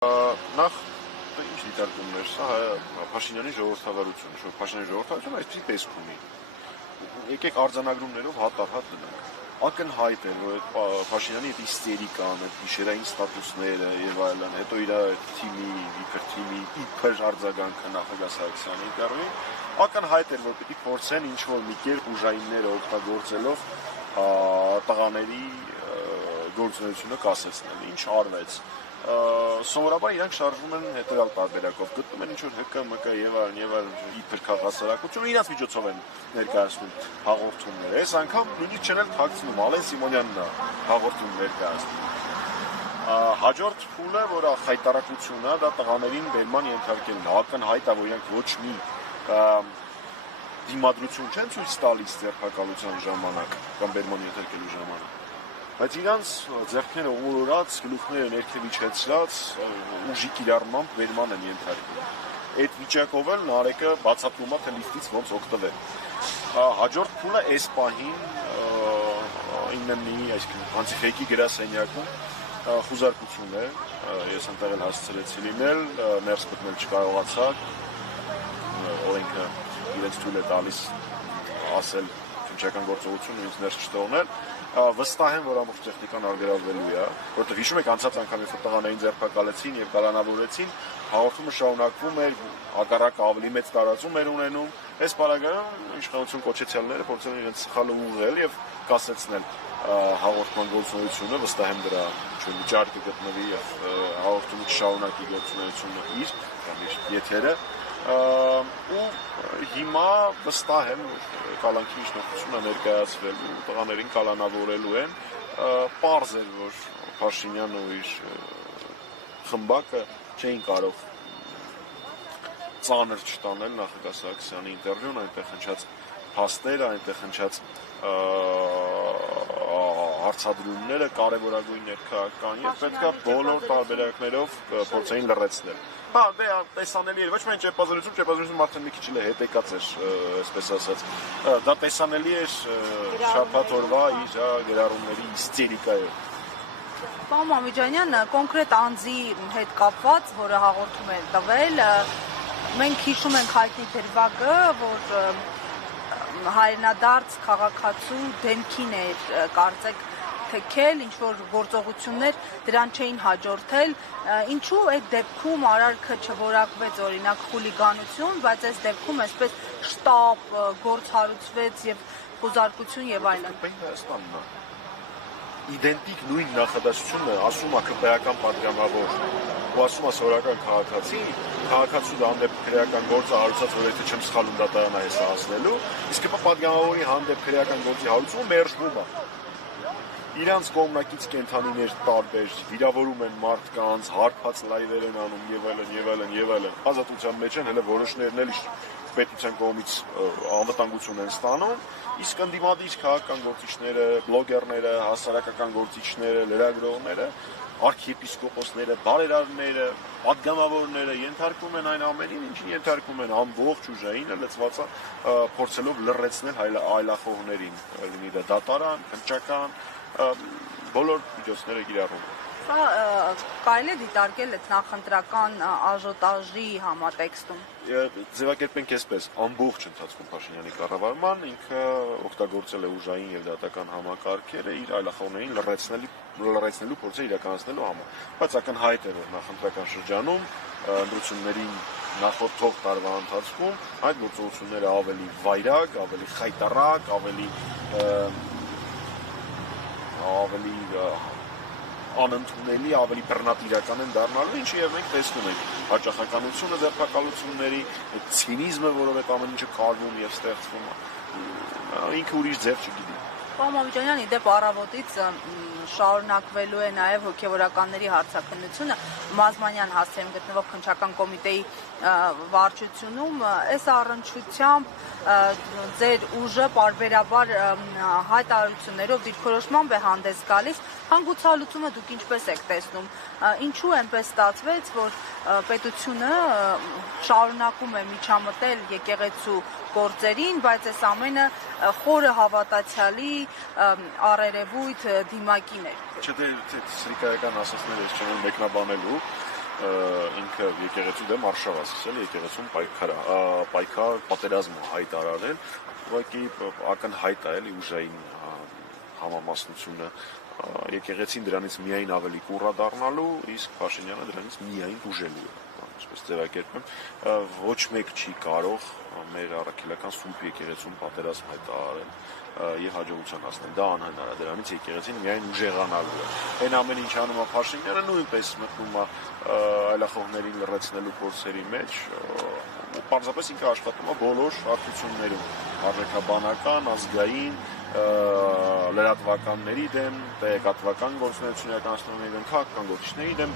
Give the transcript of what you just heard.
Նախ ինչ դիտարկումներ, սա Փաշինյանի ժողովրդավարությունը, որ Փաշինյանի ժողովրդավարությունը այսպիսի տեսք ունի։ Եկեք արձանագրումներով հատ-առհատ դնենք։ Ակնհայտ է, որ Փաշինյանի այդ իստերիկան, այդ գիշերային ստատուսները եւ այլն, հետո իր իբր արձագանքը նախագահ Սարգսյանի կառույցին, ակնհայտ էր, որ պիտի փորձեն ինչ-որ մի կերպ ուժայինները օգտագործելով տղաների գործունեությունը կասեցնել։ Ինչ արվեց։ Սովորաբար իրանք շարժվում են հետևյալ տարբերակով, գտնում են ինչ-որ ՀԿ-ՄԿ եւ այլն իբր քաղաքացիություն, իրաց միջոցով են ներկայացնում հաղորդումներ։ Այս անգամ նույնիսկ չեն էլ թաքցնում, Ալեն Սիմոնյանն է հաղորդում ներկայացնում։ Հաջորդ փուլը, որ խայտարակությունը, դա տղաներին բերման ենթարկելն է, ակնհայտ է, որ իրանք ոչ մի դիմադրություն չեն ցույց տալիս ձերբակալության ժամանակ կամ բերման ենթարկելու ժամանակ։ Բայց իրանց ձեռքները օրորած, գլուխները ներքև իջեցրած, ուժի կիրառմամբ վերման են ենթարկվում։ Այդ վիճակով էլ Նարեկը բացատրում է, թե լիֆտից ոնց օգտվել։ Հաջորդ փուլը այս պահին իննի, այսինքն անտիֆեյքի գրասենյակում խուզարկություն է, ես այնտեղ էլ հասցրեցի լինել, ներս մտնել չկարողացա, օրենքը իրենց թույլ է տալիս ասել քննչական գործողություն ինձ ներս չթողնել, վստահ եմ, որ ամբողջ տեխնիկան արգելավելու է, որտեղ հիշում եք անցած անգամ երբ տղաներին ձերբակալեցին եւ կալանավորեցին, հաղորդումը շարունակվում էր, հակառակը ավելի մեծ տարածում էր ունենում, այս պարագայում իշխանություն կոչեցյալները փորձել են իրենց սխալը ուղղել եւ կասեցնել հաղորդման գործունեությունը, վստահ եմ դրա վիճակը գտնվի եւ հաղորդումը չշարունակի գործունեությունը իր կամ իր եթերը ու հիմա վստահ եմ կալանքի միջնորդությունը ներկայացվել ու տղաներին կալանավորելու են պարզ էր որ Փաշինյանը ու իր խմբակը չէին կարող ծանր չտանել նախագահ Սարգսյանի ինտերվյուն, այնտեղ հնչած փաստերը, այնտեղ հնչած հարցադրումները կարևորագույն ներքաղաքական եւ պետքա բոլոր տարբերակներով փորձեին լրացնել։ Հա, դե տեսանելի էր, ոչ միայն ճեպազրություն արդեն մի քիչ էլ հետեկած էր, այսպես ասած։ Դա տեսանելի էր շաբաթ օրվա իր գրառումների իստերիկայով։ Պարոն Մամիջանյան, կոնկրետ անձի հետ կապված, որը հաղորդում է տվել, մենք հիշում ենք հայտնի դրվագը, որ հայրենադարձ քաղաքացու դեմքին էր կարծեք թեքել, ինչ-որ գործողություններ դրան չէին հաջորդել, ինչու այդ դեպքում արարքը չորակվեց օրինակ խուլիգանություն, բայց այս դեպքում այսպես շտապ գործ հարուցվեց եւ խոզարկություն եւ այլն։ Իդենտիկ նույն նախադասությունը ասում է քպեական պատգամավոր ու ասում է սովորական քաղաքացու հանդեպ քրեական գործը հարուցած, որ եթե չեմ սխալվում դատարան է հեսա հասնելու, իսկ պատգամավորի հանդեպ քրեական գործի հարուցումը մերժվում է։ Իրանց կողմնակից կենթանիներ տարբեր վիրավորում են մարդկանց, հարբած լայվեր են անում եւ այլն։ Ազատության մեջ են, հələ որոշներն էլ պետության կողմից անվտանգություն են ստանում, իսկ ընդդիմադիր քաղաքական գործիչները, բլոգերները, հասարակական գործիչները, լրագրողները, արքիեպիսկոպոսները, բարերարները, պատգամավորները ենթարկվում են այն ամենին, ինչին ենթարկվում են ամբողջ ուժային լծվածը փորձելով լրացնել այլախոհներին, լինի դա դատարան, քննչական, բոլոր միջոցները կիրառում։ Սա կարելի է դիտարկել այդ նախընտրական աժոտաժի համատեքստում։ Ձևակերպենք այսպես, ամբողջ ընթացքում Փաշինյանի կառավարման ինքը օգտագործել է ուժային եւ դատական համակարգերը իր այլախոհներին լրացնելու փորձը իրականացնելու համար։ Բայց ակնհայտ է, որ նախընտրական շրջանում ընտրություններին նախորդող տարվա ընթացքում այդ գործողությունները ավելի վայրագ, ավելի խայտառակ, ավելի անընդունելի, ավելի բռնատիրական են դառնալու, ինչի եւ մենք տեսնում ենք հաճախականությունը ձերբակալությունների, ցինիզմը, որով այդ ամեն ինչը կարվում եւ ստեղծվում է, ինքը ուրիշ ձև չգիտի։ Պարոն Մամիջանյան, իդեպ առավոտից շարունակվելու է նաև հոգևորականների հարցաքննությունը Մազմանյան հասցեում գտնվող քննչական կոմիտեի վարչությունում, այս առնչությամբ ձեր ուժը պարբերաբար հայտարարություններով դիրքորոշմամբ է հանդես գալիս, հանգուցալուծումը դուք ինչպես եք տեսնում, ինչու այնպես ստացվեց, որ պետությունը շարունակում է միջամտել եկեղեցու գործերին, բայց այս ամենը խորը հավատացյալի առերևույթ դիմակին էր։ Չէ, դե սրիկայական ասածներ ես չեմ մեկնաբանելու, ինքը եկեղեցու դեմ արշավ ասել, եկեղեցուն պայքար պատերազմ հայտարարել, ուղղակի ակնհայտ է էլի ուժային համամասնությունը եկեղեցին դրանից միայն ավելի կուռա դառնալու, իսկ Փաշինյանը դրանից միայն դուժելու է, այսպես ձևակերպեմ, ոչ մեկ չի կարող մեր առաքելական սուրբ եկեղեցուն պատերազմ հայտարարել եւ հաջողության հասնել, դա անհնար է, դրանից եկեղեցին միայն ուժեղանալու է։ Այն ամեն ինչ անում է Փաշինյանը, նույնպես մտնում է այլախոհներին լրացնելու փորձերի մեջ, ու պարզապես ինքը աշխատում է բոլոր հարթություններում, արժեքաբանական, ազգային, լրատվականների դեմ, տեղեկատվական գործունեություն իրականացնողների դեմ, քաղաքական գործիչների դեմ,